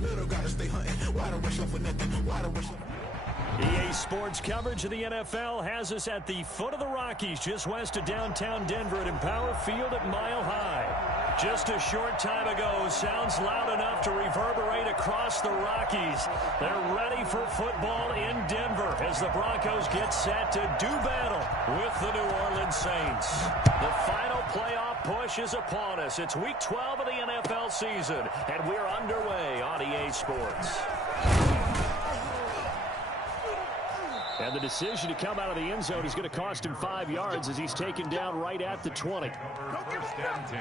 middle, gotta stay hunting. Why don't rush up for nothing? Why don't rush up? EA Sports coverage of the NFL has us at the foot of the Rockies, just west of downtown Denver at Empower Field at Mile High. Just a short time ago, sounds loud enough to reverberate across the Rockies. They're ready for football in Denver as the Broncos get set to do battle with the New Orleans Saints. The final playoff push is upon us. It's week 12 of the NFL season, and we're underway on EA Sports. And the decision to come out of the end zone is going to cost him 5 yards as he's taken down right at the 20. First and 10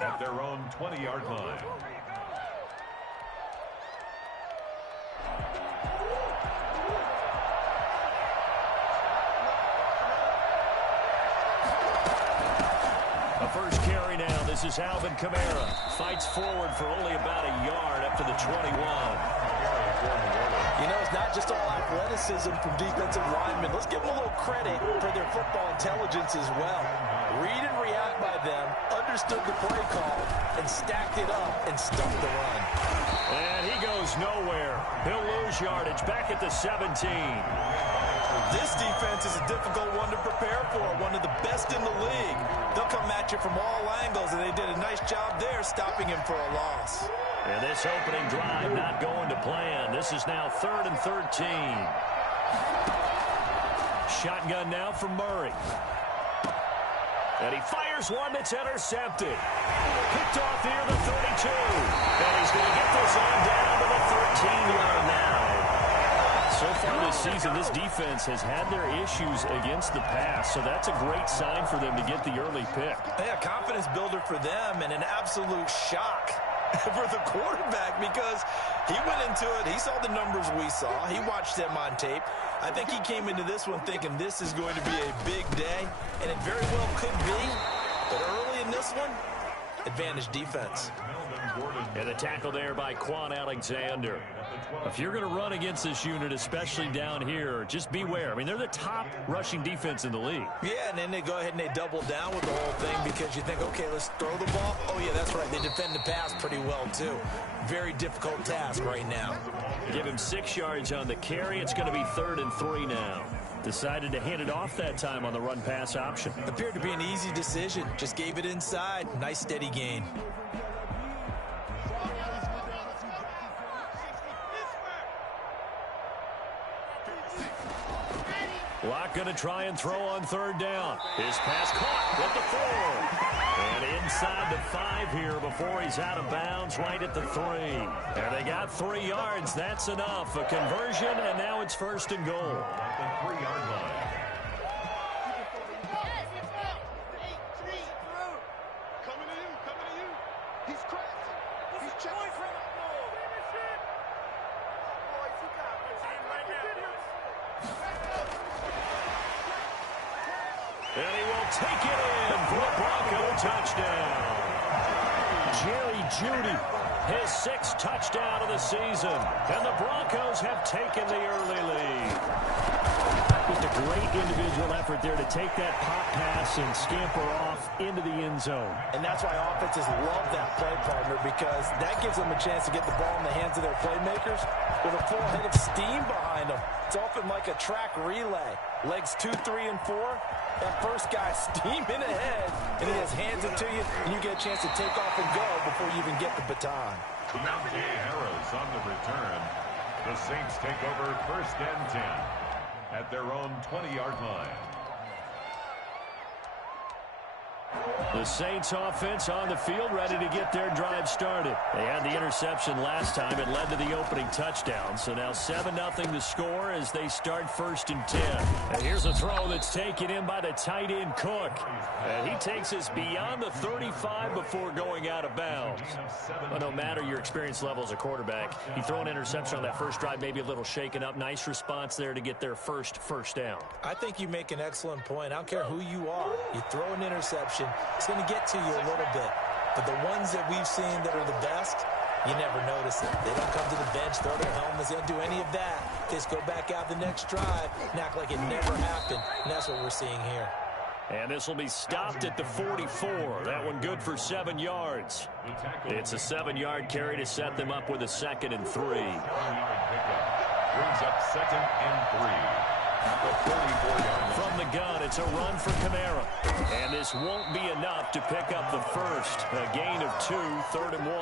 at their own 20-yard line. A first carry now. This is Alvin Kamara. Fights forward for only about a yard up to the 21. You know, it's not just all athleticism from defensive linemen. Let's give them a little credit for their football intelligence as well. Read and react by them, understood the play call, and stacked it up and stuffed the run. And he goes nowhere. He'll lose yardage back at the 17. This defense is a difficult one to prepare for, one of the best in the league. They'll come at you from all angles, and they did a nice job there stopping him for a loss. And this opening drive not going to plan. This is now 3rd and 13. Shotgun now for Murray. And he fires one that's intercepted. Picked off near the 32. And he's going to get this on down to the 13-yard now. So far this season, this defense has had their issues against the pass, so that's a great sign for them to get the early pick. Yeah, confidence builder for them and an absolute shock for the quarterback because he went into it. He saw the numbers we saw. He watched them on tape. I think he came into this one thinking this is going to be a big day, and it very well could be. But early in this one, advantage defense. And the tackle there by Quan Alexander. If you're going to run against this unit, especially down here, just beware. I mean, they're the top rushing defense in the league. Yeah, and then they go ahead and they double down with the whole thing because you think, okay, let's throw the ball. Oh, yeah, that's right. They defend the pass pretty well, too. Very difficult task right now. Give him 6 yards on the carry. It's going to be 3rd and 3 now. Decided to hand it off that time on the run-pass option. Appeared to be an easy decision. Just gave it inside. Nice steady gain. Locke going to try and throw on 3rd down. His pass caught with the 4. And inside the 5 here before he's out of bounds right at the 3. And they got 3 yards. That's enough. A conversion, and now it's 1st and goal. At the 3-yard line. And he will take it in for a Bronco touchdown. Jerry Jeudy, his 6th touchdown of the season. And the Broncos have taken the early lead. Just a great individual effort there to take that pop pass and scamper off into the end zone. And that's why offenses love that play partner because that gives them a chance to get the ball in the hands of their playmakers with a full head of steam behind them. It's often like a track relay. Legs 2, 3, and 4. That first guy steaming ahead, and he just hands it to you, and you get a chance to take off and go before you even get the baton. Mountain Harris on the return. The Saints take over 1st and 10 at their own 20-yard line. The Saints offense on the field, ready to get their drive started. They had the interception last time. It led to the opening touchdown. So now 7-0 to score as they start 1st and 10. And here's a throw that's taken in by the tight end Cook. And he takes us beyond the 35 before going out of bounds. But no matter your experience level as a quarterback, you throw an interception on that first drive, maybe a little shaken up. Nice response there to get their first down. I think you make an excellent point. I don't care who you are. You throw an interception, it's going to get to you a little bit. But the ones that we've seen that are the best, you never notice it. They don't come to the bench, throw their helmets, they don't do any of that. They just go back out the next drive and act like it never happened. And that's what we're seeing here. And this will be stopped at the 44. That one good for 7 yards. It's a 7-yard carry to set them up with a 2nd and 3. Brings up 2nd and 3. At the 44-yard line. From the gun, it's a run for Kamara. And this won't be enough to pick up the first. A gain of 2, 3rd and 1.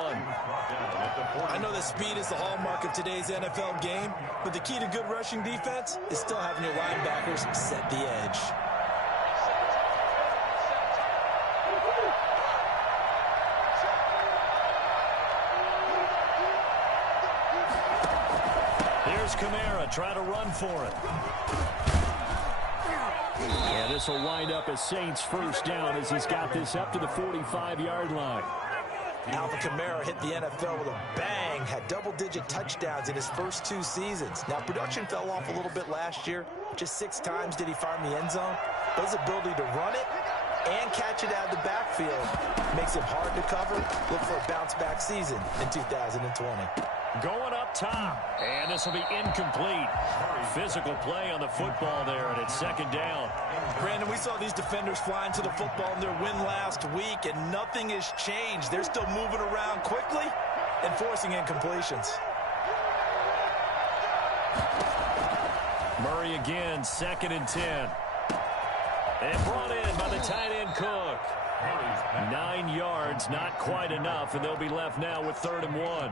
I know that speed is the hallmark of today's NFL game, but the key to good rushing defense is still having your linebackers set the edge. Here's Kamara trying to run for it. And this will wind up as Saints first down as he's got this up to the 45-yard line. Alvin Kamara hit the NFL with a bang, had double-digit touchdowns in his first 2 seasons. Now, production fell off a little bit last year. Just 6 times did he find the end zone. But his ability to run it and catch it out of the backfield makes it hard to cover. Look for a bounce-back season in 2020. Going up top, and this will be incomplete. Physical play on the football there, and it's 2nd down. Brandon, we saw these defenders flying to the football in their win last week, and nothing has changed. They're still moving around quickly and forcing incompletions. Murray again, 2nd and 10. And brought in by the tight end Cook. 9 yards, not quite enough, and they'll be left now with 3rd and 1.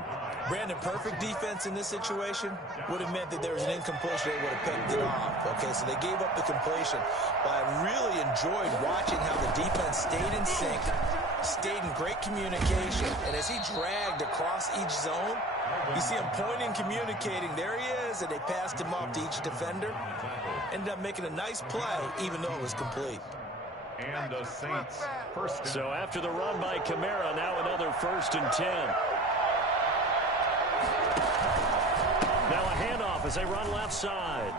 Brandon, perfect defense in this situation would have meant that there was an incompletion. They would have picked it off. Okay, so they gave up the completion. But I really enjoyed watching how the defense stayed in sync, stayed in great communication, and as he dragged across each zone, you see him pointing, communicating. There he is, and they passed him off to each defender. Ended up making a nice play, even though it was complete. And the Saints first. So after the run by Kamara, now another 1st and 10. Now a handoff as they run left side.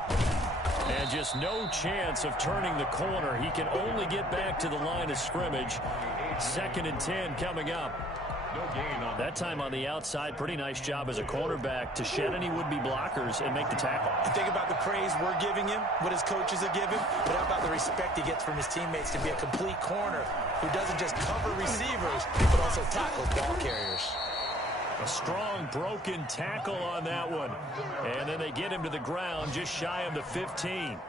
And just no chance of turning the corner. He can only get back to the line of scrimmage. 2nd and 10 coming up. No gain on that time on the outside. Pretty nice job as a cornerback to shed any would-be blockers and make the tackle. You think about the praise we're giving him, what his coaches are giving, but how about the respect he gets from his teammates to be a complete corner who doesn't just cover receivers, but also tackles ball carriers. A strong broken tackle on that one. And then they get him to the ground just shy of the 15.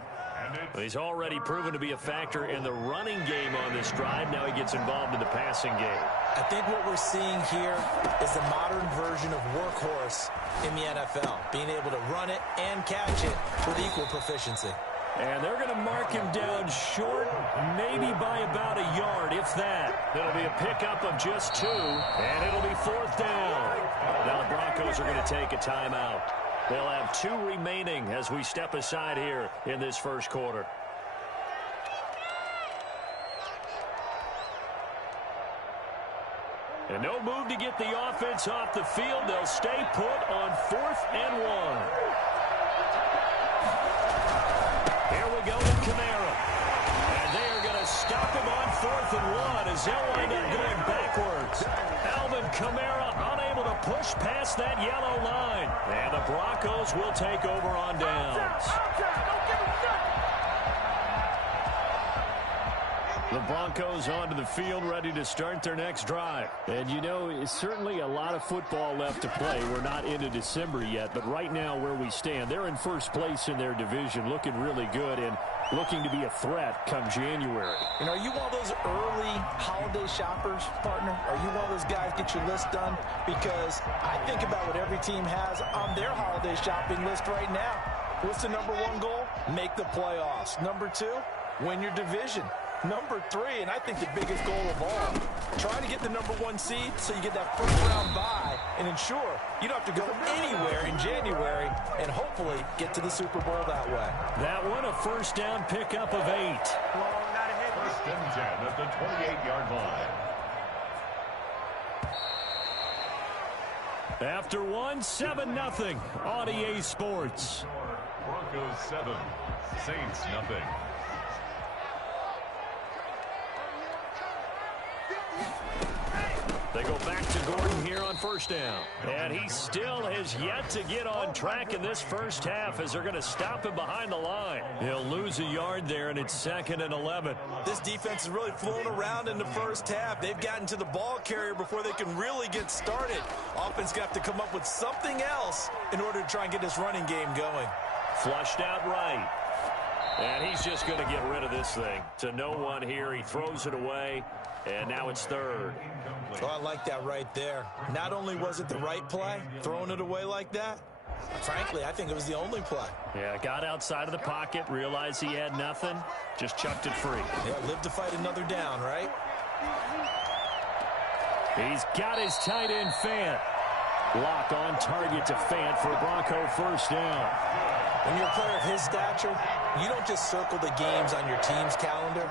He's already proven to be a factor in the running game on this drive. Now he gets involved in the passing game. I think what we're seeing here is the modern version of workhorse in the NFL, being able to run it and catch it with equal proficiency. And they're going to mark him down short, maybe by about a yard, if that. It'll be a pickup of just 2, and it'll be 4th down. Now the Broncos are going to take a timeout. They'll have 2 remaining as we step aside here in this first quarter. And no move to get the offense off the field. They'll stay put on 4th and 1. Here we go with Kamara. And they are going to stop him on 4th and 1 as they'll wind up going backwards. Alvin Kamara unable to push past that yellow line. And the Broncos will take over on downs. The Broncos onto the field, ready to start their next drive. And, you know, it's certainly a lot of football left to play. We're not into December yet, but right now where we stand, they're in first place in their division, looking really good and looking to be a threat come January. You know, are you one of those early holiday shoppers, partner? Are you one of those guys get your list done? Because I think about what every team has on their holiday shopping list right now. What's the number 1 goal? Make the playoffs. Number 2, win your division. Number 3, and I think the biggest goal of all, try to get the number 1 seed so you get that first-round bye and ensure you don't have to go anywhere in January and hopefully get to the Super Bowl that way. That one, a first down pickup of 8. First and 10 at the 28-yard line. After 1, 7-0 on EA Sports. Broncos 7, Saints nothing. They go back to Gordon here on first down. And he still has yet to get on track in this first half as they're going to stop him behind the line. He'll lose a yard there, and it's 2nd and 11. This defense has really flown around in the first half. They've gotten to the ball carrier before they can really get started. Offense got to come up with something else in order to try and get this running game going. Flushed out right. And he's just going to get rid of this thing. To no one here. He throws it away. And now it's 3rd. Oh, I like that right there. Not only was it the right play, throwing it away like that, frankly, I think it was the only play. Yeah, got outside of the pocket, realized he had nothing, just chucked it free. Yeah, live to fight another down, right? He's got his tight end, Fant. Lock on target to Fant for a Bronco first down. When you're a player of his stature, you don't just circle the games on your team's calendar.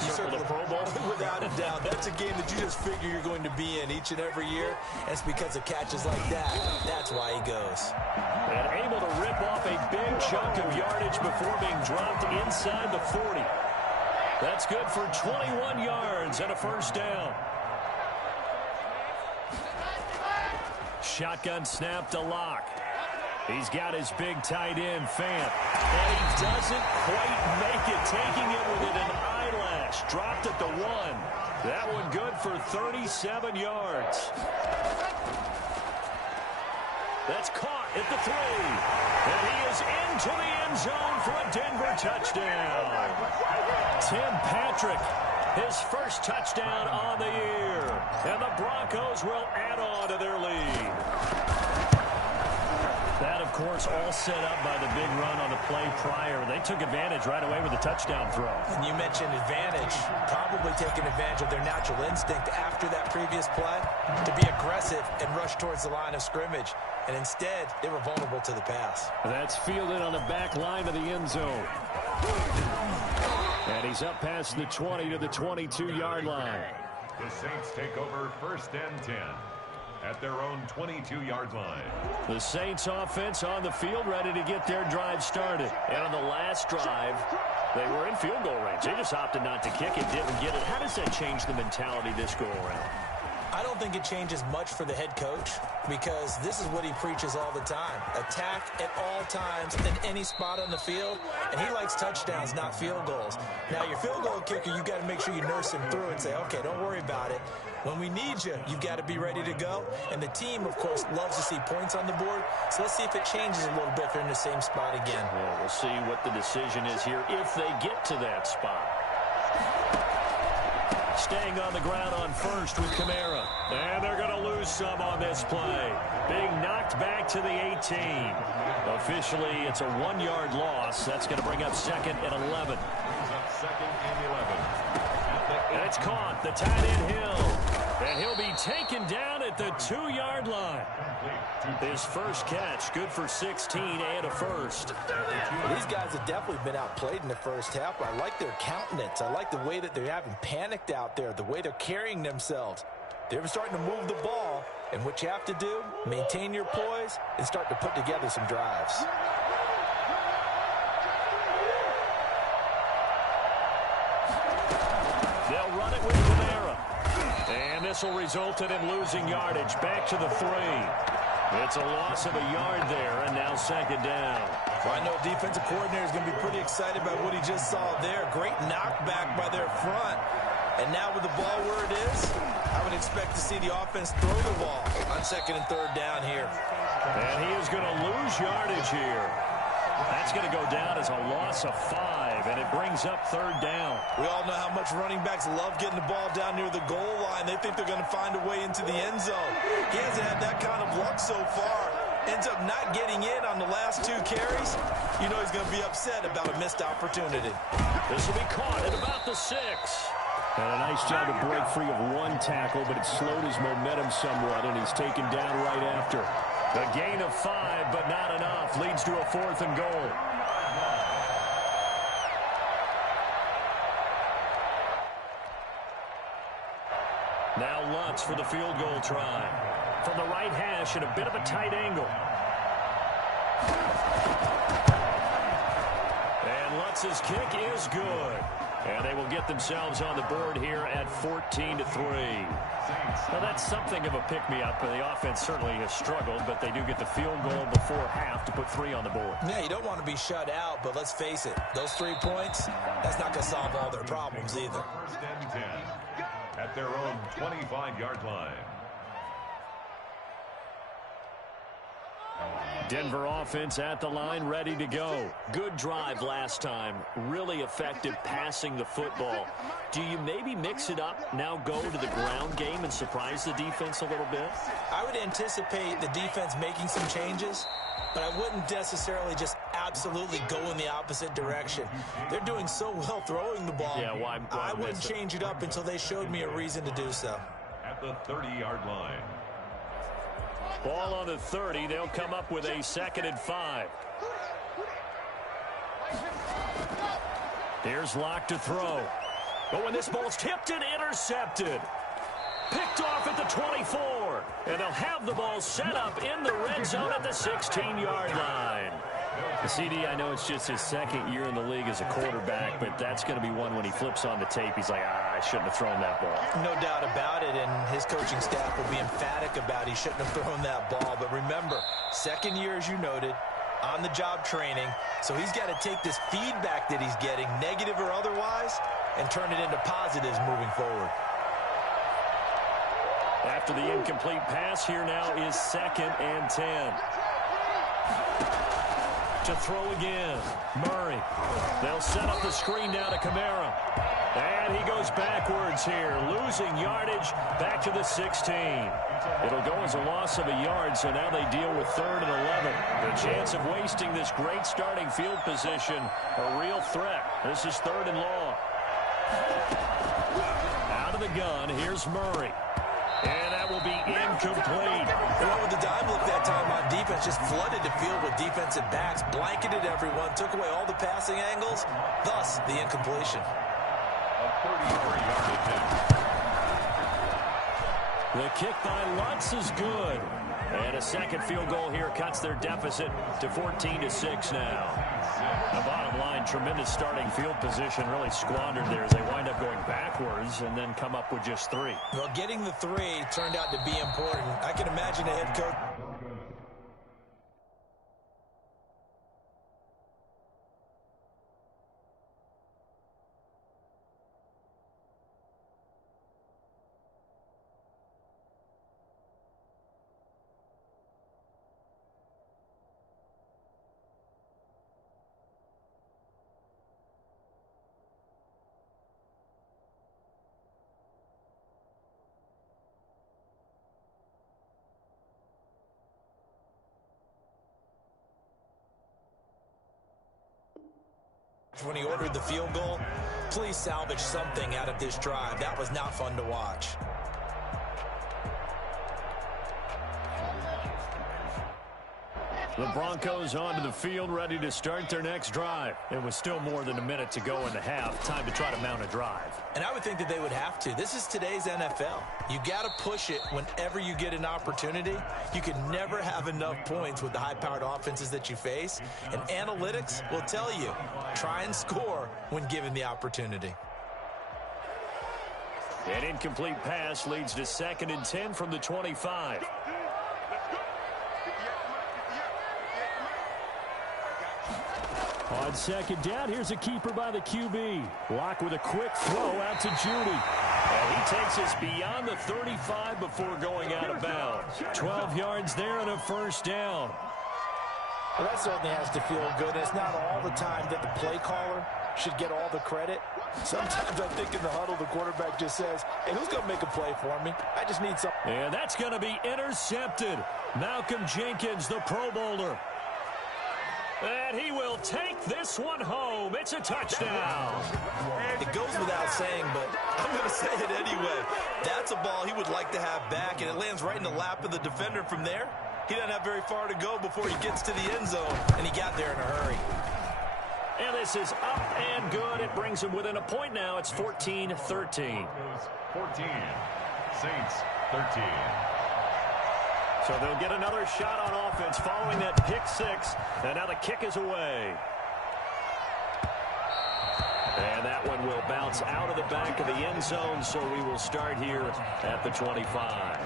You circle the Pro Bowl. Without a doubt. That's a game that you just figure you're going to be in each and every year. And it's because of catches like that. That's why he goes. And able to rip off a big chunk of yardage before being dropped inside the 40. That's good for 21 yards and a first down. Shotgun snap to Lock. He's got his big tight end, Fant. And he doesn't quite make it, taking it within an eyelash. Dropped at the 1. That one good for 37 yards. That's caught at the 3. And he is into the end zone for a Denver touchdown. Tim Patrick, his first touchdown on the year. And the Broncos will add on to their lead. That, of course, all set up by the big run on the play prior. They took advantage right away with a touchdown throw. And you mentioned advantage, probably taking advantage of their natural instinct after that previous play to be aggressive and rush towards the line of scrimmage. And instead, they were vulnerable to the pass. That's fielded on the back line of the end zone. And he's up past the 20 to the 22-yard line. The Saints take over 1st and 10. At their own 22-yard line. The Saints offense on the field ready to get their drive started. And on the last drive, they were in field goal range. They just opted not to kick it, didn't get it. How does that change the mentality this go around? I don't think it changes much for the head coach because this is what he preaches all the time. Attack at all times in any spot on the field, and he likes touchdowns, not field goals. Now, your field goal kicker, you got to make sure you nurse him through and say, okay, don't worry about it. When we need you, you've got to be ready to go. And the team, of course, loves to see points on the board. So let's see if it changes a little bit if they're in the same spot again. Well, we'll see what the decision is here if they get to that spot. Staying on the ground on first with Kamara. And they're going to lose some on this play. Being knocked back to the 18. Officially, it's a 1-yard loss. That's going to bring up 2nd and 11. 2nd and 11. And it's caught. The tight end Hill. And he'll be taken down at the 2-yard line. His first catch, good for 16 and a first. These guys have definitely been outplayed in the first half, but I like their countenance. I like the way that they're having panicked out there, the way they're carrying themselves. They're starting to move the ball, and what you have to do, maintain your poise and start to put together some drives. They'll run it with Kamara. And this will result in him losing yardage back to the 3. It's a loss of a yard there, and now 2nd down. Well, I know defensive coordinator is going to be pretty excited about what he just saw there. Great knockback by their front. And now with the ball where it is, I would expect to see the offense throw the ball on 2nd and 3rd down here. And he is going to lose yardage here. That's going to go down as a loss of 5, and it brings up 3rd down. We all know how much running backs love getting the ball down near the goal line. They think they're going to find a way into the end zone. He hasn't had that kind of luck so far. Ends up not getting in on the last 2 carries. You know he's going to be upset about a missed opportunity. This will be caught at about the 6. And a nice job to break free of 1 tackle, but it slowed his momentum somewhat, and he's taken down right after. The gain of 5, but not enough, leads to a 4th and goal. Now Lutz for the field goal try. From the right hash at a bit of a tight angle. And Lutz's kick is good. And they will get themselves on the board here at 14-3. Now, that's something of a pick-me-up. The offense certainly has struggled, but they do get the field goal before half to put 3 on the board. Yeah, you don't want to be shut out, but let's face it, those 3 points, that's not going to solve all their problems either. First and 10 at their own 25-yard line. Denver offense at the line, ready to go. Good drive last time. Really effective passing the football. Do you maybe mix it up, now go to the ground game and surprise the defense a little bit? I would anticipate the defense making some changes, but I wouldn't necessarily just absolutely go in the opposite direction. They're doing so well throwing the ball. Yeah, why I wouldn't change it up until they showed me a reason to do so. At the 30-yard line. Ball on the 30. They'll come up with a 2nd and 5. Here's Locke to throw. But when this ball's tipped and intercepted. Picked off at the 24. And they'll have the ball set up in the red zone at the 16-yard line. The CD, I know it's just his 2nd year in the league as a quarterback, but that's going to be one when he flips on the tape. He's like, I shouldn't have thrown that ball. No doubt about it, and his coaching staff will be emphatic about he shouldn't have thrown that ball. But remember, 2nd year, as you noted, on-the-job training, so he's got to take this feedback that he's getting, negative or otherwise, and turn it into positives moving forward. After the incomplete pass, here now is 2nd and 10. To throw again. Murray. They'll set up the screen now to Kamara. And he goes backwards here, losing yardage back to the 16. It'll go as a loss of a yard, so now they deal with 3rd and 11. The chance of wasting this great starting field position, a real threat. This is 3rd and long. Out of the gun, here's Murray. And that will be incomplete. Well, with the dime look that time on defense, just flooded the field with defensive backs, blanketed everyone, took away all the passing angles, thus the incompletion. A 33-yard attempt. The kick by Lutz is good. And a 2nd field goal here cuts their deficit to 14-6 now. The bottom line, tremendous starting field position, really squandered there as they wind up going backwards and then come up with just 3. Well, getting the 3 turned out to be important. I can imagine a head coach. When he ordered the field goal, please salvage something out of this drive. That was not fun to watch. The Broncos onto the field, ready to start their next drive. It was still more than a minute to go in the half. Time to try to mount a drive. And I would think that they would have to. This is today's NFL. You got to push it whenever you get an opportunity. You can never have enough points with the high-powered offenses that you face. And analytics will tell you, try and score when given the opportunity. An incomplete pass leads to 2nd and 10 from the 25. On 2nd down, here's a keeper by the QB. Locke with a quick throw out to Judy. And he takes us beyond the 35 before going out of bounds. 12 yards there and a 1st down. Well, that certainly has to feel good. It's not all the time that the play caller should get all the credit. Sometimes I think in the huddle, the quarterback just says, hey, who's going to make a play for me? I just need some. And that's going to be intercepted. Malcolm Jenkins, the Pro Bowler. And he will take this one home. It's a touchdown. It goes without saying, but I'm going to say it anyway. That's a ball he would like to have back, and it lands right in the lap of the defender from there. He doesn't have very far to go before he gets to the end zone, and he got there in a hurry. And this is up and good. It brings him within a point now. It's 14-13. 14. Saints 13. So they'll get another shot on offense following that pick 6. And now the kick is away. And that one will bounce out of the back of the end zone, so we will start here at the 25.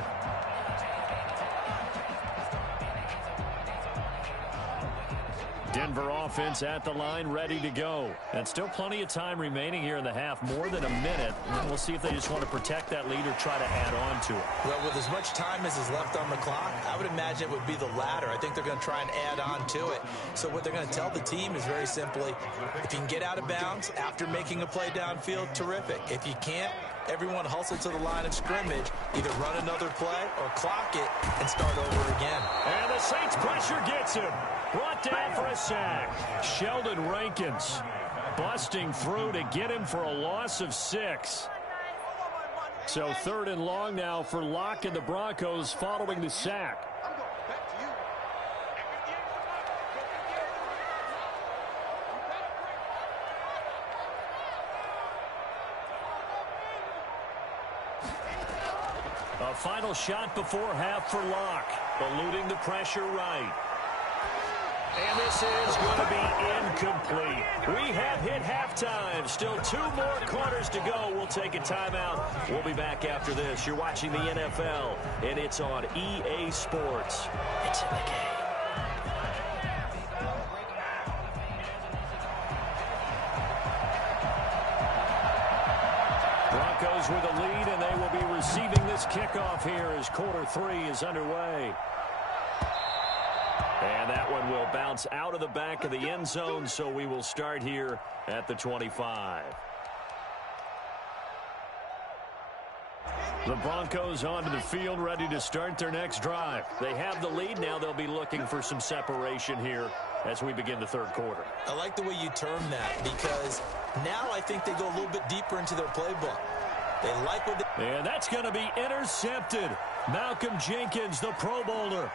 Denver offense at the line, ready to go. And still plenty of time remaining here in the half, more than a minute. And we'll see if they just want to protect that lead or try to add on to it. Well, with as much time as is left on the clock, I would imagine it would be the latter. I think they're going to try and add on to it. So what they're going to tell the team is very simply, if you can get out of bounds after making a play downfield, terrific. If you can't, everyone hustle to the line of scrimmage, either run another play or clock it and start over again. And the Saints pressure gets him. Brought down for a sack. Sheldon Rankins busting through to get him for a loss of 6. So 3rd and long now for Locke and the Broncos following the sack. A final shot before half for Locke. Eluding the pressure right. And this is going to be incomplete. We have hit halftime. Still 2 more quarters to go. We'll take a timeout. We'll be back after this. You're watching the NFL, and it's on EA Sports. It's in the game. Broncos with a lead, and they will be receiving this kickoff here as quarter 3 is underway. And that one will bounce out of the back of the end zone, so we will start here at the 25. The Broncos onto the field, ready to start their next drive. They have the lead. Now they'll be looking for some separation here as we begin the 3rd quarter. I like the way you term that, because now I think they go a little bit deeper into their playbook. They like what they... And that's going to be intercepted. Malcolm Jenkins, the Pro Bowler.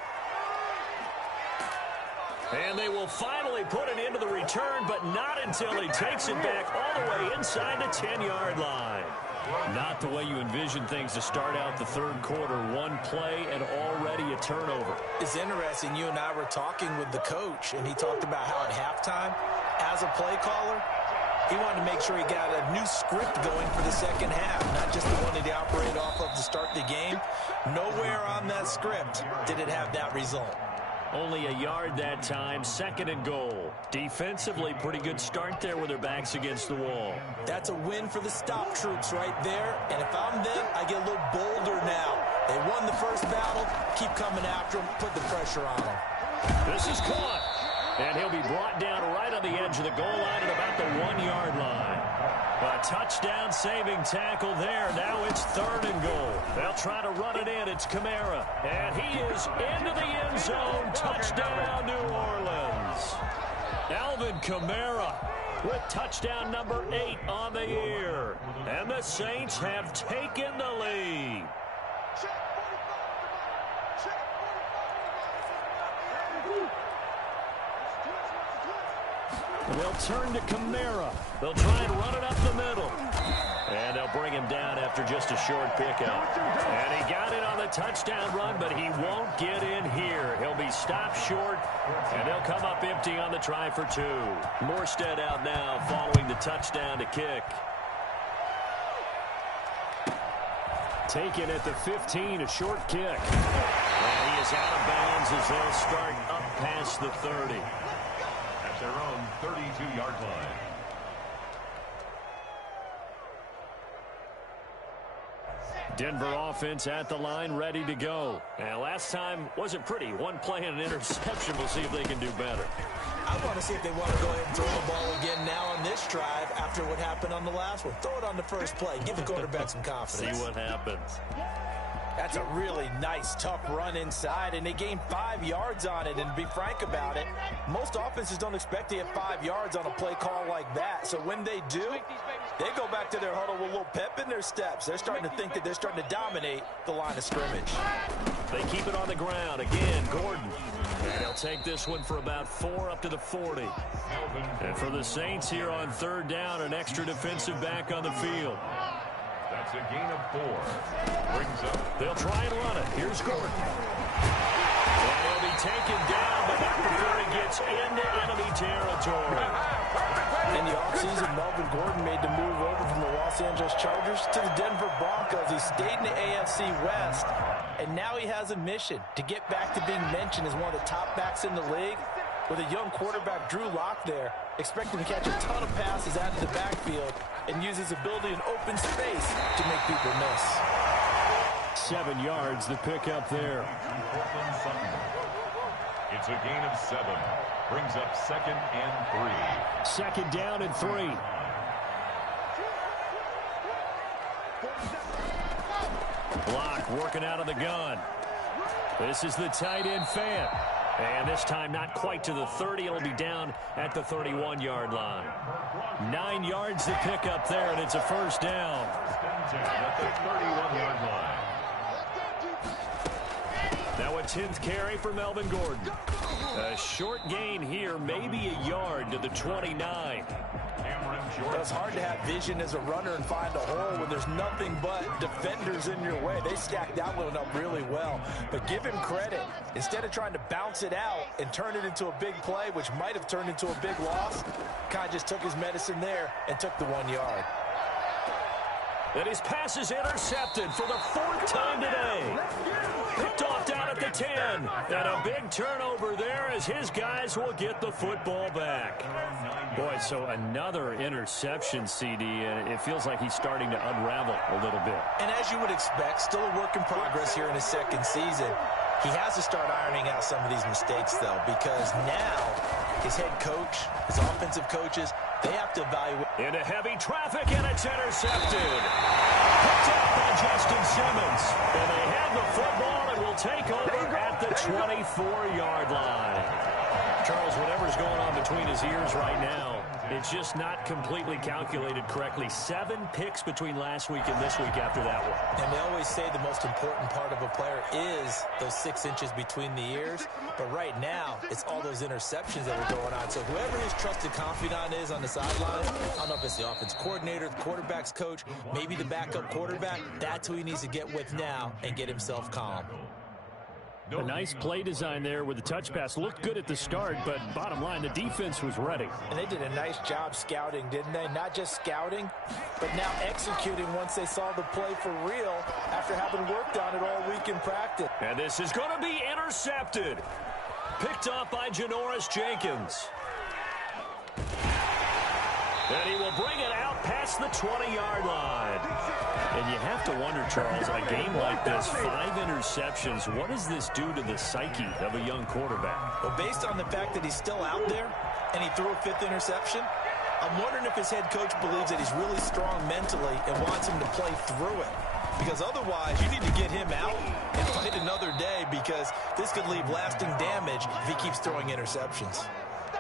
And they will finally put it into the return, but not until he takes it back all the way inside the 10-yard line. Not the way you envision things to start out the 3rd quarter. 1 play and already a turnover. It's interesting. You and I were talking with the coach, and he talked about how at halftime, as a play caller, he wanted to make sure he got a new script going for the 2nd half, not just the one that he operated off of to start the game. Nowhere on that script did it have that result. Only a yard that time, 2nd and goal. Defensively, pretty good start there with their backs against the wall. That's a win for the stop troops right there. And if I'm them, I get a little bolder now. They won the first battle. Keep coming after them. Put the pressure on them. This is caught. And he'll be brought down right on the edge of the goal line at about the 1-yard line. A touchdown-saving tackle there. Now it's 3rd and goal. They'll try to run it in. It's Kamara. And he is into the end zone. Touchdown, New Orleans. Alvin Kamara with touchdown number 8 on the year. And the Saints have taken the lead. They'll turn to Kamara. They'll try and run it up the middle. And they'll bring him down after just a short pickup. And he got it on the touchdown run, but he won't get in here. He'll be stopped short, and they'll come up empty on the try for 2. Morstead out now following the touchdown to kick. Taken at the 15, a short kick. And he is out of bounds as they'll start up past the 30. Their own 32-yard line. Denver offense at the line, ready to go. Now, last time wasn't pretty. 1 play and an interception. We'll see if they can do better. I want to see if they want to go ahead and throw the ball again now on this drive after what happened on the last one. Throw it on the first play. Give the quarterback some confidence. See what happens. That's a really nice, tough run inside, and they gained 5 yards on it. And to be frank about it, most offenses don't expect to get 5 yards on a play call like that. So when they do, they go back to their huddle with a little pep in their steps. They're starting to think that they're starting to dominate the line of scrimmage. They keep it on the ground. Again, Gordon. And he'll take this one for about 4 up to the 40. And for the Saints here on 3rd down, an extra defensive back on the field. That's a gain of 4. Brings up. They'll try and run it. Here's Gordon. And he'll be taken down, but not before he gets into enemy territory. And the offseason, Melvin Gordon made the move over from the Los Angeles Chargers to the Denver Broncos. He stayed in the AFC West, and now he has a mission to get back to being mentioned as one of the top backs in the league. With a young quarterback, Drew Lock, there, expect him to catch a ton of passes out of the backfield and use his ability in open space to make people miss. 7 yards, the pickup there. It's a gain of 7. Brings up 2nd and 3. 2nd down and 3. Block working out of the gun. This is the tight end fan. And this time not quite to the 30. It'll be down at the 31-yard line. 9 yards to pick up there, and it's a first down. At the 31-yard line. Now a 10th carry for Melvin Gordon. A short gain here, maybe a yard to the 29. It's hard to have vision as a runner and find a hole when there's nothing but defenders in your way. They stacked that one up really well. But give him credit. Instead of trying to bounce it out and turn it into a big play, which might have turned into a big loss, kind of just took his medicine there and took the 1 yard. And his pass is intercepted for the 4th time today. Picked off down at the 10. And a big turnover there as his guys will get the football back. Boy, so another interception, CD, and it feels like he's starting to unravel a little bit. And as you would expect, still a work in progress here in his 2nd season. He has to start ironing out some of these mistakes, though, because now his head coach, his offensive coaches, they have to evaluate. Into heavy traffic, and it's intercepted. Picked up by Justin Simmons. And they have the football and will take over at the 24-yard line. Charles, whatever's going on between his ears right now, it's just not completely calculated correctly. 7 picks between last week and this week after that one. And they always say the most important part of a player is those 6 inches between the ears. But right now, it's all those interceptions that are going on. So whoever his trusted confidant is on the sideline, I don't know if it's the offense coordinator, the quarterback's coach, maybe the backup quarterback, that's who he needs to get with now and get himself calm. A nice play design there with the touch pass. Looked good at the start, but bottom line, the defense was ready. And they did a nice job scouting, didn't they? Not just scouting, but now executing once they saw the play for real after having worked on it all week in practice. And this is going to be intercepted. Picked off by Janoris Jenkins. And he will bring it out past the 20-yard line. And you have to wonder, Charles, in a game like this, 5 interceptions, what does this do to the psyche of a young quarterback? Well, based on the fact that he's still out there and he threw a 5th interception, I'm wondering if his head coach believes that he's really strong mentally and wants him to play through it. Because otherwise, you need to get him out and fight another day, because this could leave lasting damage if he keeps throwing interceptions.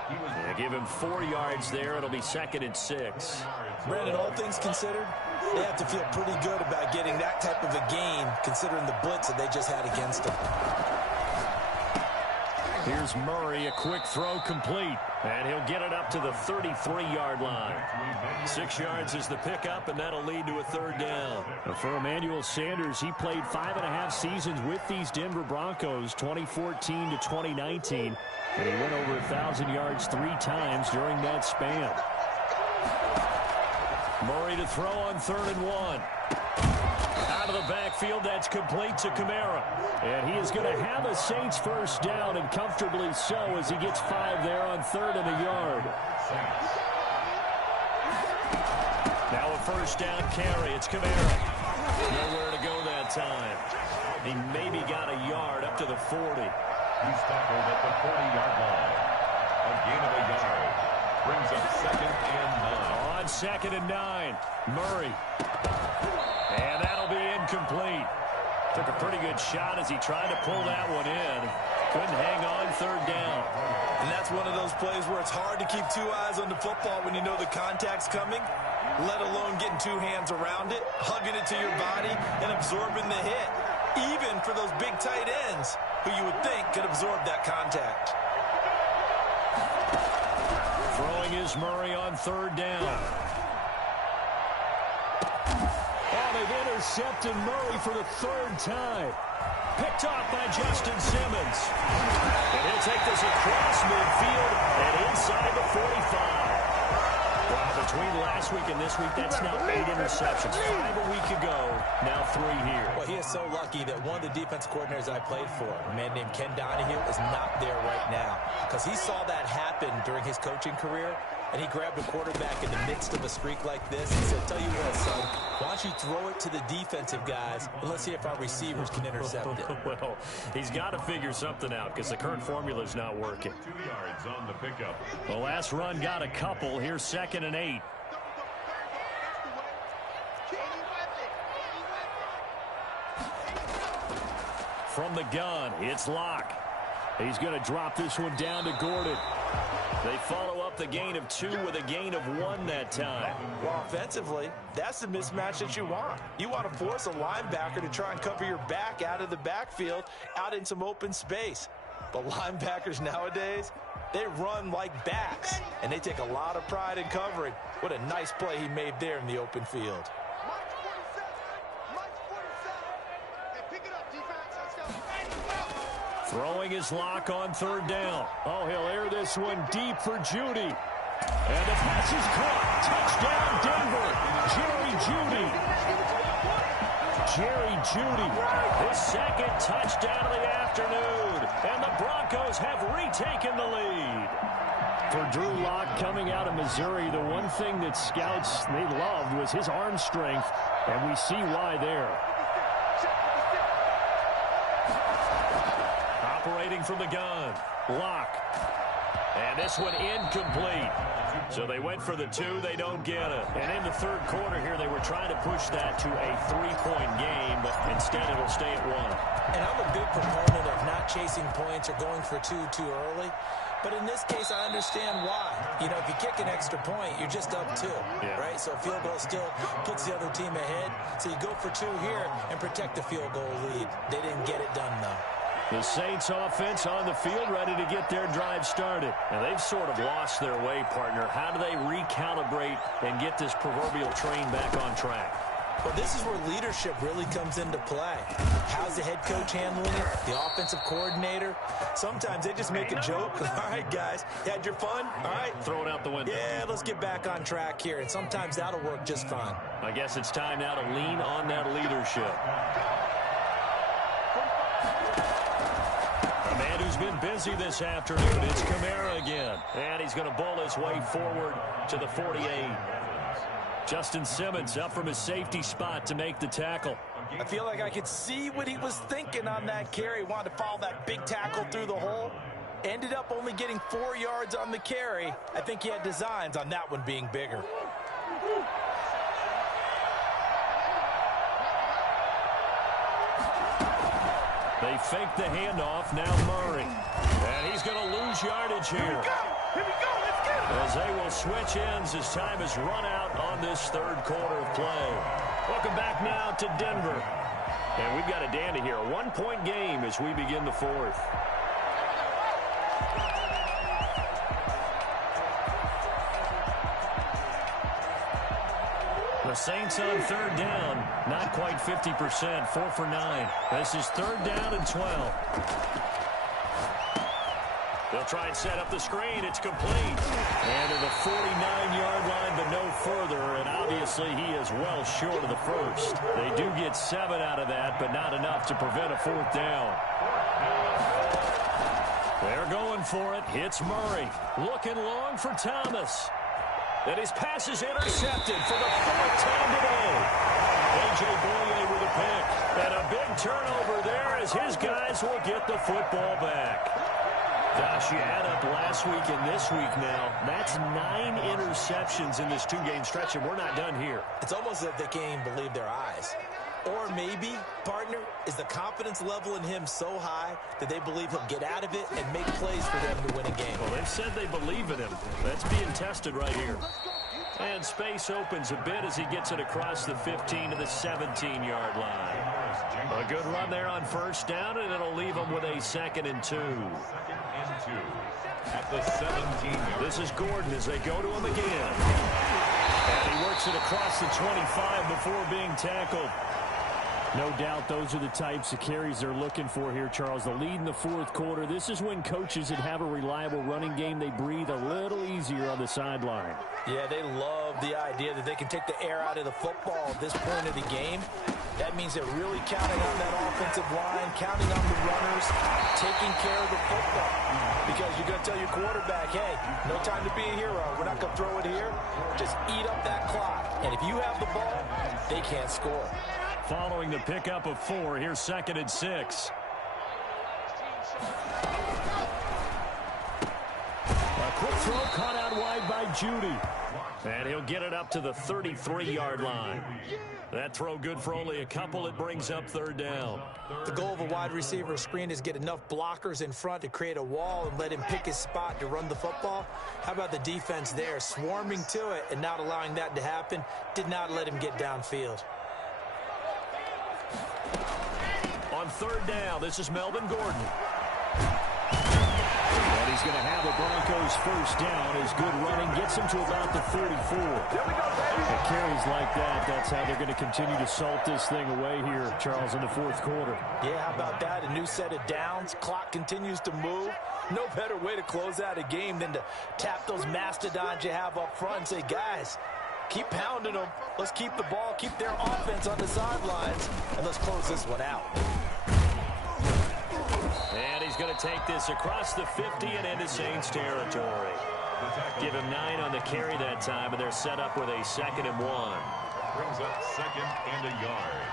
Yeah, give him 4 yards there. It'll be 2nd and 6. Brandon, all things considered, they have to feel pretty good about getting that type of a gain, considering the blitz that they just had against them. Here's Murray, a quick throw complete, and he'll get it up to the 33-yard line. 6 yards is the pickup, and that'll lead to a 3rd down. For Emmanuel Sanders, he played 5.5 seasons with these Denver Broncos, 2014 to 2019, and he went over 1,000 yards 3 times during that span. Murray to throw on 3rd and 1. Out of the backfield, that's complete to Kamara. And he is going to have a Saints first down, and comfortably so, as he gets 5 there on 3rd and a yard. Now a first down carry. It's Kamara. Nowhere to go that time. He maybe got a yard up to the 40. He's tackled at the 40-yard line. A gain of a yard. Brings up 2nd and 9. On 2nd and 9, Murray. And that'll be incomplete. Took a pretty good shot as he tried to pull that one in. Couldn't hang on 3rd down. And that's one of those plays where it's hard to keep 2 eyes on the football when you know the contact's coming, let alone getting 2 hands around it, hugging it to your body, and absorbing the hit. Even for those big tight ends who you would think could absorb that contact. Throwing is Murray on 3rd down. Oh, they've intercepted Murray for the 3rd time. Picked off by Justin Simmons. And he'll take this across midfield and inside the 45. Well, between last week and this week, that's now 8 interceptions. 5 a week ago, now 3 here. Well, he is so lucky that one of the defense coordinators I played for, a man named Ken Donahue, is not there right now. Because he saw that happen during his coaching career, and he grabbed a quarterback in the midst of a streak like this and said, tell you what, son, why don't you throw it to the defensive guys, and let's see if our receivers can intercept it. Well, he's got to figure something out because the current formula is not working. 2 yards on the pickup. The last run got a couple. Here's 2nd and 8. From the gun, it's Locke. He's going to drop this one down to Gordon. They follow up the gain of 2 with a gain of 1 that time. Well, offensively, that's the mismatch that you want. You want to force a linebacker to try and cover your back out of the backfield, out in some open space. But linebackers nowadays, they run like backs, and they take a lot of pride in covering. What a nice play he made there in the open field. Throwing his Lock on 3rd down. Oh, he'll air this one deep for Judy. And the pass is caught. Touchdown, Denver. Jerry Judy. Jerry Judy. His 2nd touchdown of the afternoon. And the Broncos have retaken the lead. For Drew Lock coming out of Missouri, the one thing that scouts they loved was his arm strength. And we see why there. Operating from the gun, Locke. And this one incomplete. So they went for the 2, they don't get it. And in the 3rd quarter here, they were trying to push that to a 3-point game, but instead it'll stay at 1. And I'm a big proponent of not chasing points or going for 2 too early. But in this case, I understand why. You know, if you kick an extra point, you're just up 2, right? So a field goal still puts the other team ahead. So you go for 2 here and protect the field goal lead. They didn't get it done, though. The Saints offense on the field ready to get their drive started. And they've sort of lost their way, partner. How do they recalibrate and get this proverbial train back on track? Well, this is where leadership really comes into play. How's the head coach handling it? The offensive coordinator? Sometimes they just make a joke. All right, guys, you had your fun? All right. Throw it out the window. Yeah, let's get back on track here. And sometimes that'll work just fine. I guess it's time now to lean on that leadership. Who's been busy this afternoon. It's Kamara again. And he's going to bowl his way forward to the 48. Justin Simmons up from his safety spot to make the tackle. I feel like I could see what he was thinking on that carry. Wanted to follow that big tackle through the hole. Ended up only getting 4 yards on the carry. I think he had designs on that one being bigger. They fake the handoff, now Murray. And he's going to lose yardage here. Here we go, let's get it. As they will switch ends as time has run out on this 3rd quarter of play. Welcome back now to Denver. And we've got a dandy here. A 1-point game as we begin the 4th. The Saints on 3rd down, not quite 50%, 4 for 9. This is 3rd down and 12. They'll try and set up the screen. It's complete. And to the 49-yard line, but no further. And obviously, he is well short of the first. They do get 7 out of that, but not enough to prevent a 4th down. They're going for it. Hits Murray. Looking long for Thomas. And his pass is intercepted for the 4th time today. A.J. Boye with a pick. And a big turnover there as his guys will get the football back. Gosh, you add up last week and this week now. That's 9 interceptions in this 2-game stretch, and we're not done here. It's almost as if they can't even believe their eyes. Or maybe, partner, is the confidence level in him so high that they believe he'll get out of it and make plays for them to win a game. Well, they've said they believe in him. That's being tested right here. And space opens a bit as he gets it across the 15 to the 17-yard line. A good run there on 1st down, and it'll leave them with a 2nd and 2. At the 17. This is Gordon as they go to him again. And he works it across the 25 before being tackled. No doubt those are the types of carries they're looking for here, Charles. The lead in the fourth quarter. This is when coaches that have a reliable running game, they breathe a little easier on the sideline. Yeah, they love the idea that they can take the air out of the football at this point of the game. That means they're really counting on that offensive line, counting on the runners, taking care of the football. Because you're going to tell your quarterback, hey, no time to be a hero. We're not going to throw it here. Just eat up that clock. And if you have the ball, they can't score. Following the pickup of 4, here's 2nd and 6. A quick throw caught out wide by Judy. And he'll get it up to the 33-yard line. That throw good for only a couple. It brings up 3rd down. The goal of a wide receiver screen is get enough blockers in front to create a wall and let him pick his spot to run the football. How about the defense there, swarming to it and not allowing that to happen? Did not let him get downfield. On 3rd down, this is Melvin Gordon. And he's going to have the Broncos first down. His good running gets him to about the 34. It carries like that. That's how they're going to continue to salt this thing away here, Charles, in the fourth quarter. Yeah, how about that? A new set of downs. Clock continues to move. No better way to close out a game than to tap those mastodons you have up front and say, guys, keep pounding them. Let's keep the ball, keep their offense on the sidelines, and let's close this one out. And he's going to take this across the 50 and into Saints territory. Give him 9 on the carry that time, and they're set up with a 2nd and 1. Brings up 2nd and a yard.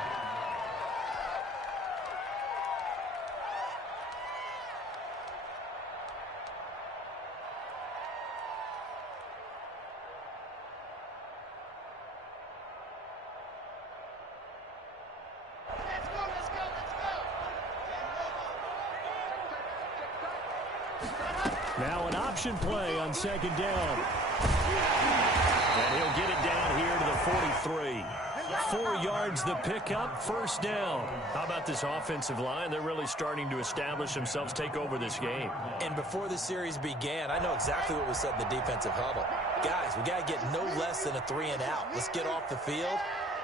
Now an option play on 2nd down. And he'll get it down here to the 43. 4 yards the pickup, 1st down. How about this offensive line? They're really starting to establish themselves, take over this game. And before the series began, I know exactly what was said in the defensive huddle. Guys, we got to get no less than a 3 and out. Let's get off the field.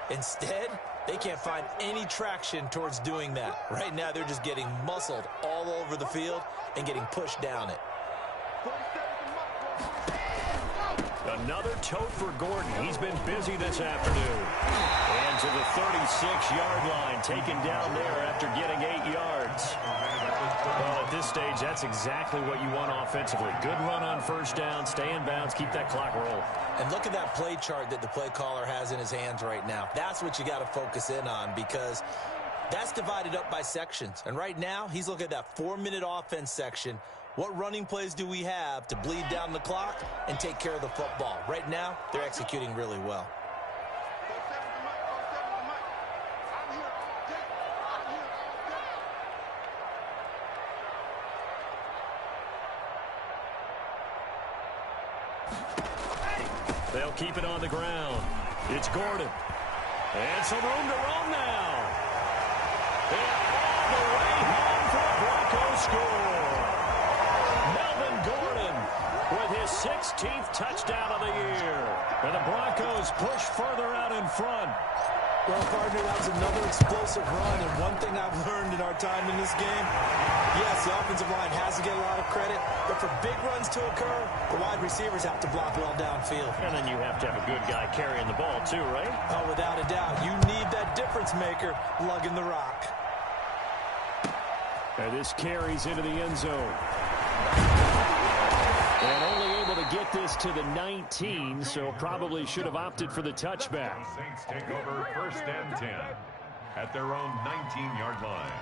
Instead, they can't find any traction towards doing that. Right now, they're just getting muscled all over the field and getting pushed down it. Another tote for Gordon. He's been busy this afternoon. And to the 36-yard line, taken down there after getting 8 yards. Well, at this stage, that's exactly what you want offensively. Good run on 1st down, stay in bounds, keep that clock rolling. And look at that play chart that the play caller has in his hands right now. That's what you got to focus in on, because that's divided up by sections. And right now, he's looking at that 4-minute offense section. What running plays do we have to bleed down the clock and take care of the football? Right now, they're executing really well. They'll keep it on the ground. It's Gordon. And some room to roam now. And all the way home for a Broncos score. Melvin Gordon with his 16th touchdown of the year. And the Broncos push further out in front. Well, partner, that was another explosive run, and one thing I've learned in our time in this game, yes, the offensive line has to get a lot of credit, but for big runs to occur, the wide receivers have to block well downfield. And then you have to have a good guy carrying the ball too, right? Oh, without a doubt. You need that difference maker lugging the rock. And this carries into the end zone. And only able to get this to the 19, so probably should have opted for the touchback. Saints take over 1st and 10 at their own 19-yard line.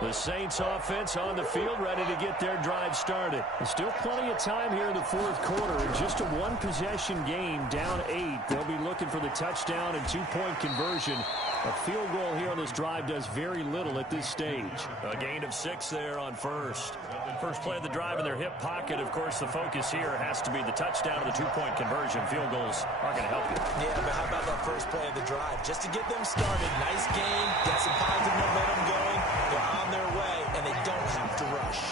The Saints offense on the field, ready to get their drive started. There's still plenty of time here in the fourth quarter. Just a one-possession game, down 8. They'll be looking for the touchdown and 2-point conversion. A field goal here on this drive does very little at this stage. A gain of 6 there on first. First play of the drive in their hip pocket. Of course, the focus here has to be the touchdown and the 2-point conversion. Field goals aren't going to help you. Yeah, but how about that first play of the drive? Just to get them started. Nice game. Got some positive momentum going. They're on their way, and they don't have to rush.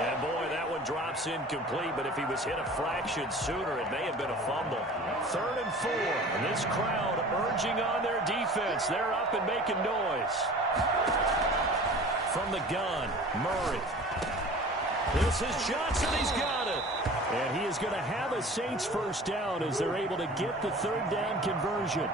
And boy, that one drops pass incomplete, but if he was hit a fraction sooner, it may have been a fumble. 3rd and 4, and this crowd urging on their defense. They're up and making noise. From the gun, Murray. This is Johnson. He's got it. And he is going to have a Saints first down as they're able to get the 3rd down conversion.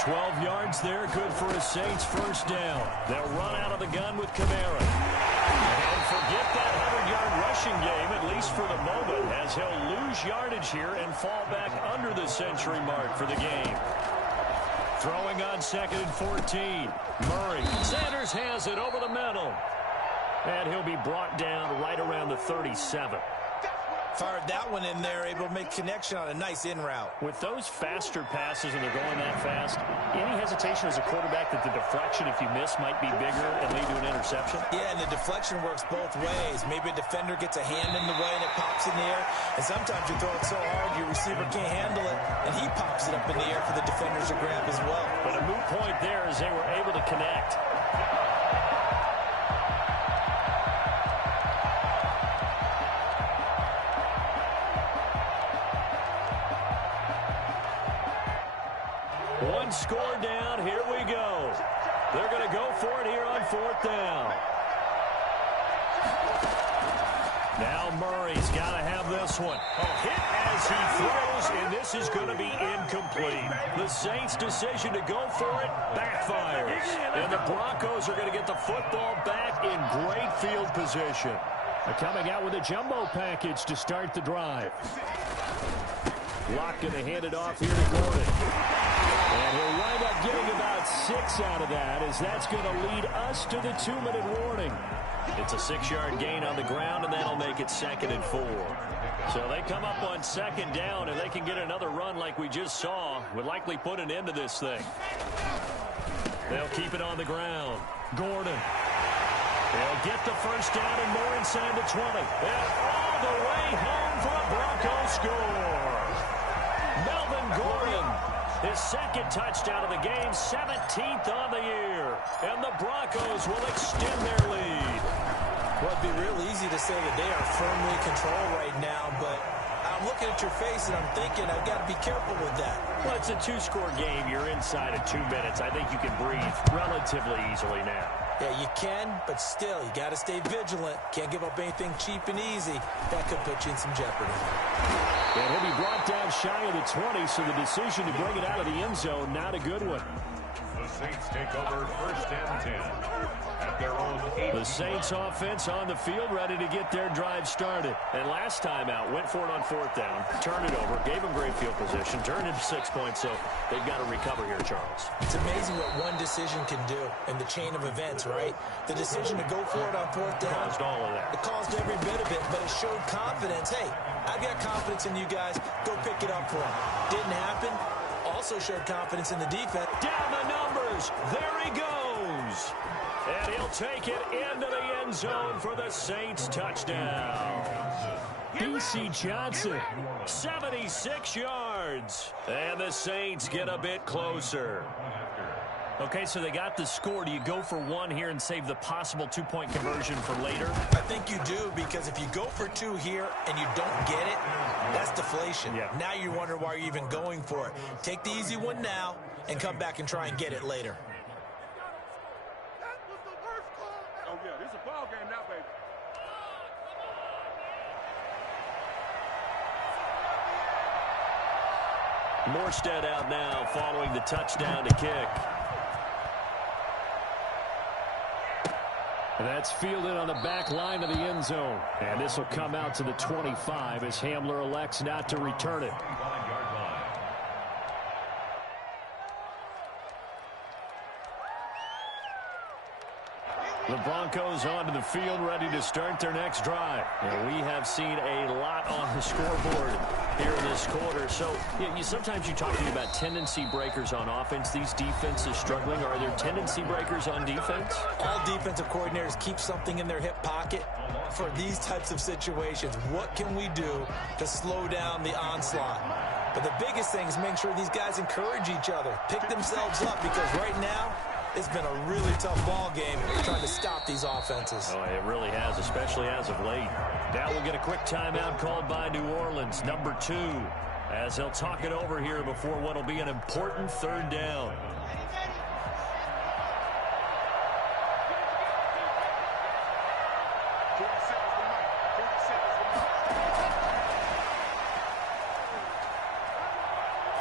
12 yards there, good for a Saints first down. They'll run out of the gun with Kamara. And forget that 100-yard rushing game, at least for the moment, as he'll lose yardage here and fall back under the century mark for the game. Throwing on 2nd and 14. Murray. Sanders has it over the middle. And he'll be brought down right around the 37. Fired that one in there, able to make connection on a nice in route. With those faster passes and they're going that fast, any hesitation as a quarterback that the deflection, if you miss, might be bigger and lead to an interception? Yeah, and the deflection works both ways. Maybe a defender gets a hand in the way and it pops in the air. And sometimes you throw it so hard your receiver can't handle it, and he pops it up in the air for the defenders to grab as well. But a moot point there as they were able to connect. One score down. Here we go. They're going to go for it here on 4th down. Now Murray's got to have this one. A hit as he throws, and this is going to be incomplete. The Saints' decision to go for it backfires. And the Broncos are going to get the football back in great field position. They're coming out with a jumbo package to start the drive. Locke going to hand it off here to Gordon. And he'll wind up getting about 6 out of that, as that's going to lead us to the 2-minute warning. It's a 6-yard gain on the ground, and that'll make it 2nd and 4. So they come up on 2nd down, and they can get another run like we just saw. Would likely put an end to this thing. They'll keep it on the ground. Gordon. They'll get the first down and more inside the 20. And all the way home for a Broncos score. Melvin Gordon. His 2nd touchdown of the game, 17th on the year. And the Broncos will extend their lead. Well, it'd be real easy to say that they are firmly in control right now, but I'm looking at your face and I'm thinking I've got to be careful with that. Well, it's a 2-score game. You're inside of 2 minutes. I think you can breathe relatively easily now. Yeah, you can, but still, you got to stay vigilant. Can't give up anything cheap and easy. That could put you in some jeopardy. And he'll be brought down shy of the 20, so the decision to bring it out of the end zone, not a good one. The Saints take over 1st and 10 at their own 8. The Saints offense on the field, ready to get their drive started. And last time out, went for it on 4th down, turned it over, gave them great field position, turned into 6 points, so they've got to recover here, Charles. It's amazing what one decision can do in the chain of events, right? The decision to go for it on 4th down. Caused all of that. It caused every bit of it, but it showed confidence. Hey, I've got confidence in you guys. Go pick it up for them. Didn't happen. Also showed confidence in the defense. Down the numbers. There he goes. And he'll take it into the end zone for the Saints touchdown. B.C. Johnson, 76 yards. And the Saints get a bit closer. Okay, so they got the score. Do you go for one here and save the possible 2-point conversion for later? I think you do, because if you go for 2 here and you don't get it, that's deflation. Yeah. Now you wonder why you're even going for it. Take the easy one now and come back and try and get it later. That was the worst call. Oh, yeah, this is a ball game now, baby. Morstead out now following the touchdown to kick. And that's fielded on the back line of the end zone. And this will come out to the 25 as Hamler elects not to return it. The Broncos onto the field, ready to start their next drive. And we have seen a lot on the scoreboard here in this quarter. So sometimes you're talking about tendency breakers on offense. These defenses struggling. Are there tendency breakers on defense? All defensive coordinators keep something in their hip pocket for these types of situations. What can we do to slow down the onslaught? But the biggest thing is make sure these guys encourage each other, pick themselves up, because right now It's been a really tough ball game trying to stop these offenses. Oh, it really has, especially as of late. Now we'll get a quick timeout called by New Orleans, number 2, as they'll talk it over here before what will be an important third down.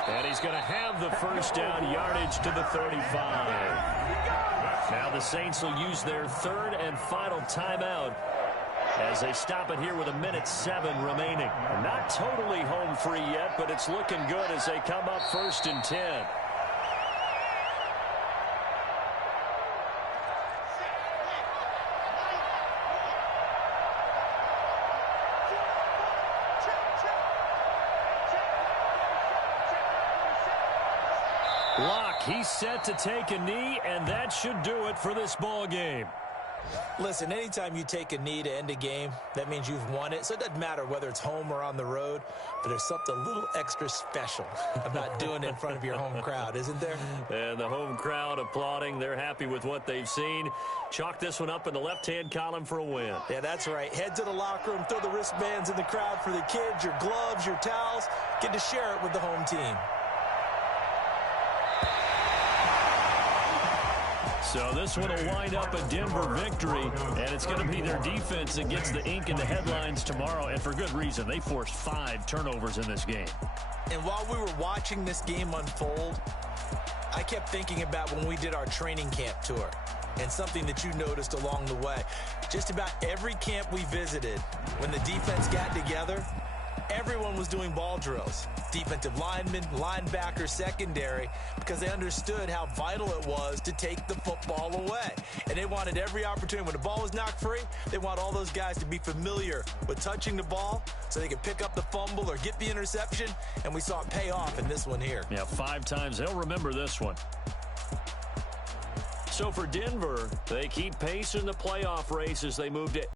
And he's going to have the first down, yardage to the 35. Now the Saints will use their third and final timeout as they stop it here with 1:07 remaining. Not totally home free yet, but it's looking good as they come up 1st and 10. Lock, he's set to take a knee, and that should do it for this ball game. Listen, anytime you take a knee to end a game, that means you've won it. So it doesn't matter whether it's home or on the road, but there's something a little extra special about doing it in front of your home crowd, isn't there? And the home crowd applauding. They're happy with what they've seen. Chalk this one up in the left-hand column for a win. Yeah, that's right. Head to the locker room, throw the wristbands in the crowd for the kids, your gloves, your towels. Get to share it with the home team. So this one will wind up a Denver victory, and it's going to be their defense that gets the ink in the headlines tomorrow, and for good reason. They forced 5 turnovers in this game. And while we were watching this game unfold, I kept thinking about when we did our training camp tour and something that you noticed along the way. Just about every camp we visited, when the defense got together, everyone was doing ball drills. Defensive linemen, linebackers, secondary, because they understood how vital it was to take the football away. And they wanted every opportunity. When the ball was knocked free, they want all those guys to be familiar with touching the ball so they could pick up the fumble or get the interception. And we saw it pay off in this one here. Yeah, 5 times. They'll remember this one. So for Denver, they keep pace in the playoff race as they move to